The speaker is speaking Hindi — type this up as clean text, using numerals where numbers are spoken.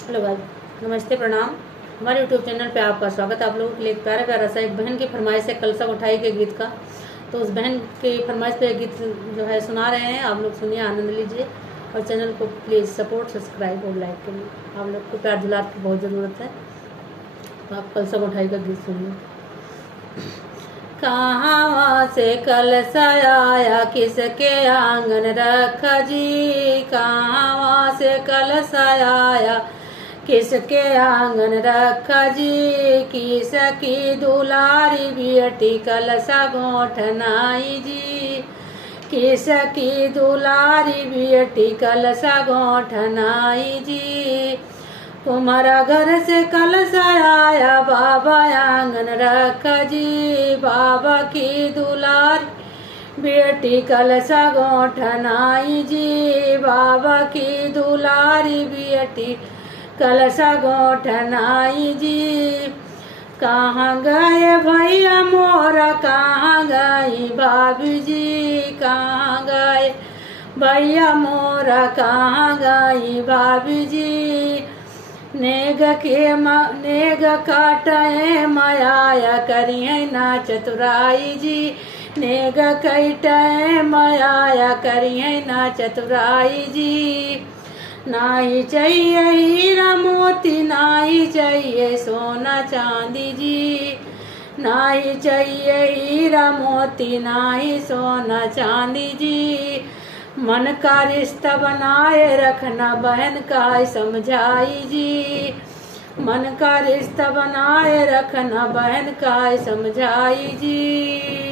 हेलो भाई, नमस्ते, प्रणाम। हमारे यूट्यूब चैनल पे आपका स्वागत है। आप लोगों के लिए एक प्यारा प्यारा सा एक बहन की फरमाइश है कलसा उठाई के गीत का। तो उस बहन की फरमाइश पे गीत जो है सुना रहे हैं। आप लोग सुनिए, आनंद लीजिए और चैनल को प्लीज़ सपोर्ट, सब्सक्राइब और लाइक करिए। आप लोग को प्यार दुलार की बहुत ज़रूरत है। तो आप कलसा उठाई का गीत सुनिए। कहाँ से कलसा आया, किसके आंगन रखा जी। कहाँ से कलसा आया, किसके आंगन रखा जी। किसकी दुलारी बेटी कलसा गोठनाई जी। किसकी दुलारी बेटी कलसा गोठनाई जी। तुम्हारा घर से कलसा आया, बाबा आंगन रखा जी। बाबा की दुलार बेटी कलसा गोठनाई जी। बाबा की दुलारी बेटी कलसा गोठनाई जी। कहाँ गए भैया मोरा, कहाँ गई भाभी जी। कहाँ गए भैया मोरा, कहाँ गई भाभी जी। नेग काटे माया करिए ना चतुराई जी। नेग कटे माया करिए ना चतुराई जी। नाही चाहिए हीरा मोती, नाही चाहिए सोना चांदी जी। नाही चाहिए हीरा मोती, नाही सोना चांदी जी। मन का रिश्ता बनाए रखना बहन का समझाई जी। मन का रिश्ता बनाए रखना बहन का समझाई जी।